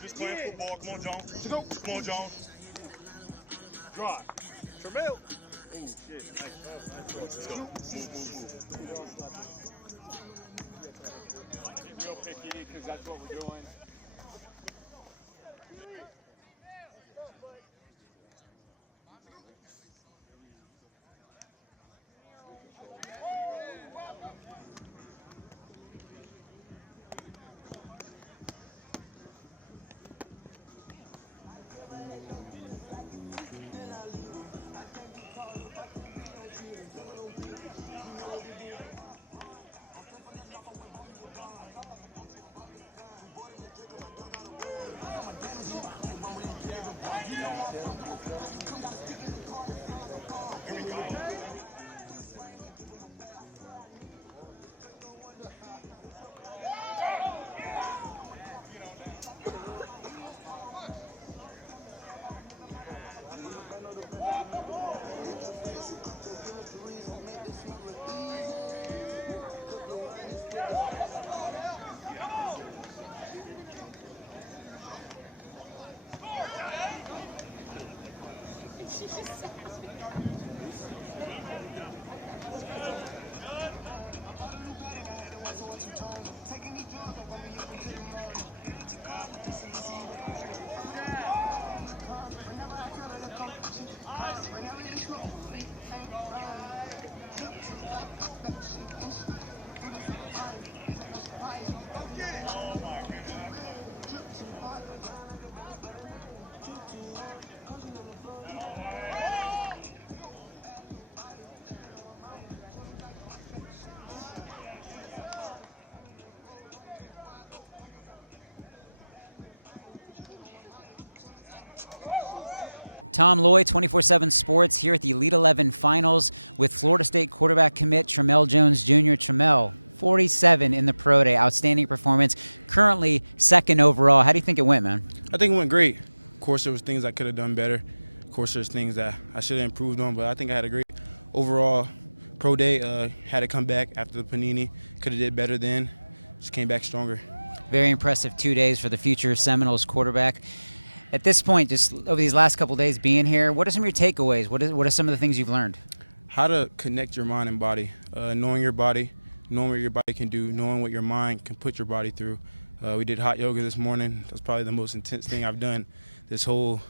Just playing football. Come on, Jones. Come on, Jones. Drive. Tramell. Oh, shit. Nice. Let's go. Move. Get real picky because that's what we're doing. Tom Loy, 24/7 Sports, here at the Elite 11 Finals with Florida State quarterback commit Tramell Jones Jr. Tramell, 47 in the Pro Day, outstanding performance, currently second overall. How do you think it went, man? I think it went great. Of course, there was things I could have done better. Of course, there's things that I should have improved on, but I think I had a great overall Pro Day. Had to come back after the Panini. Could have did better then. Just came back stronger. Very impressive 2 days for the future Seminoles quarterback. At this point, just over these last couple of days being here, what are some of your takeaways? What are some of the things you've learned? How to connect your mind and body, knowing your body, knowing what your body can do, knowing what your mind can put your body through. We did hot yoga this morning. That's probably the most intense thing I've done this whole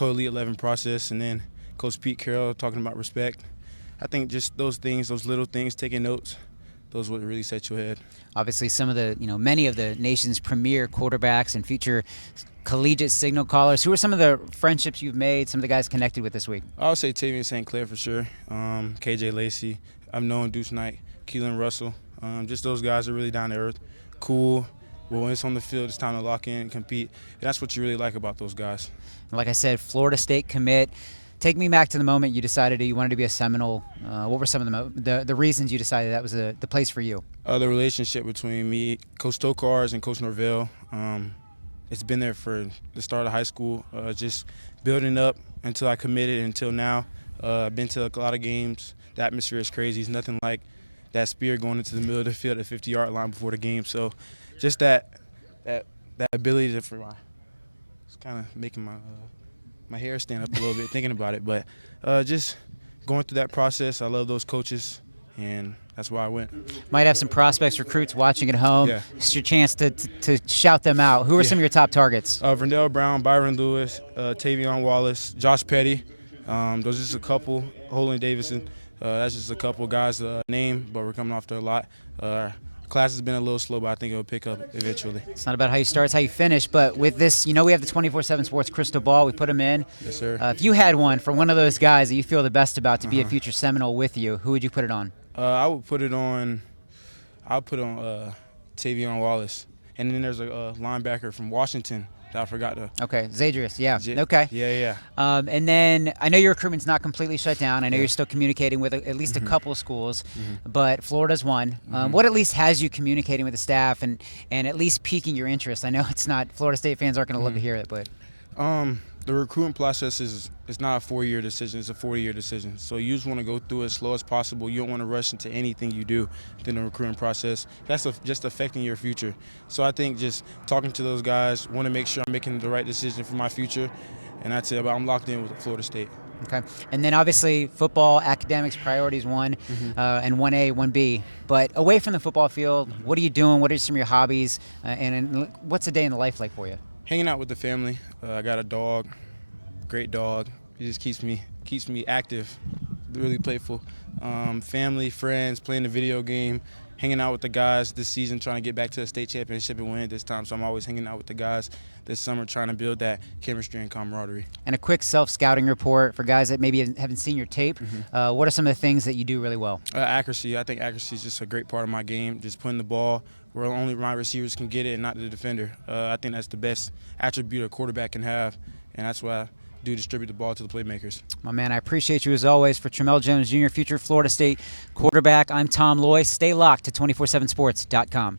Elite 11 process. And then Coach Pete Carroll talking about respect. I think just those things, those little things, taking notes, those would really set you ahead. Obviously, some of the, many of the nation's premier quarterbacks and future collegiate signal callers. Who are some of the friendships you've made, some of the guys connected with this week? I would say Tavian St. Clair for sure, KJ Lacey. I've known Deuce Knight, Keelan Russell. Just those guys are really down to earth, cool. Well, when it's on the field, it's time to lock in and compete. And that's what you really like about those guys. Like I said, Florida State commit. Take me back to the moment you decided you wanted to be a Seminole. What were some of the reasons you decided that was the place for you? The relationship between me, Coach Tokars, and Coach Norvell. It's been there for the start of high school, just building up until I committed until now. I've been to a lot of games. The atmosphere is crazy. It's nothing like that spirit going into the middle of the field at the 50-yard line before the game. So just that ability to, it's kind of making my hair stand up a little bit thinking about it. But just going through that process, I love those coaches, and that's why I went. Might have some prospects, recruits watching at home. Yeah. It's your chance to shout them out. Who are some of your top targets? Verndell Brown, Byron Lewis, Tavion Wallace, Josh Petty. Those are just a couple. Holden Davison. That's just a couple guys name, but we're coming off there a lot. Class has been a little slow, but I think it'll pick up eventually. It's not about how you start, it's how you finish. But with this, we have the 24/7 Sports crystal ball. We put them in. Yes, sir. If you had one for one of those guys that you feel the best about to be a future Seminole with you, who would you put it on? I would put it on. I'll put on Tavion Wallace, and then there's a linebacker from Washington, that I forgot to. Okay, Zadrius, yeah. Okay. Yeah. And then I know your recruitment's not completely shut down. I know you're still communicating with at least a couple of schools, but Florida's one. What at least has you communicating with the staff and at least piquing your interest? I know it's not, Florida State fans aren't going to love to hear it, but. The recruiting process is not a 4-year decision, it's a 40-year decision. So you just want to go through it as slow as possible. You don't want to rush into anything you do within the recruiting process. That's just affecting your future. So I think just talking to those guys, want to make sure I'm making the right decision for my future, and that's it. But I'm locked in with Florida State. Okay. And then obviously football, academics, priorities one, and 1A, 1B. But away from the football field, what are you doing? What are some of your hobbies? And what's a day in the life like for you? Hanging out with the family. I got a dog, great dog. He just keeps me active, really playful. Family, friends, playing the video game, hanging out with the guys this season, trying to get back to the state championship and win it this time. So I'm always hanging out with the guys this summer, trying to build that chemistry and camaraderie. And a quick self-scouting report for guys that maybe haven't seen your tape. What are some of the things that you do really well? Accuracy. I think accuracy is just a great part of my game. Just putting the ball where only my receivers can get it and not the defender. I think that's the best attribute a quarterback can have, and that's why I do distribute the ball to the playmakers. My man, I appreciate you as always. For Tramell Jones Jr., future Florida State quarterback, I'm Tom Loy. Stay locked to 247sports.com.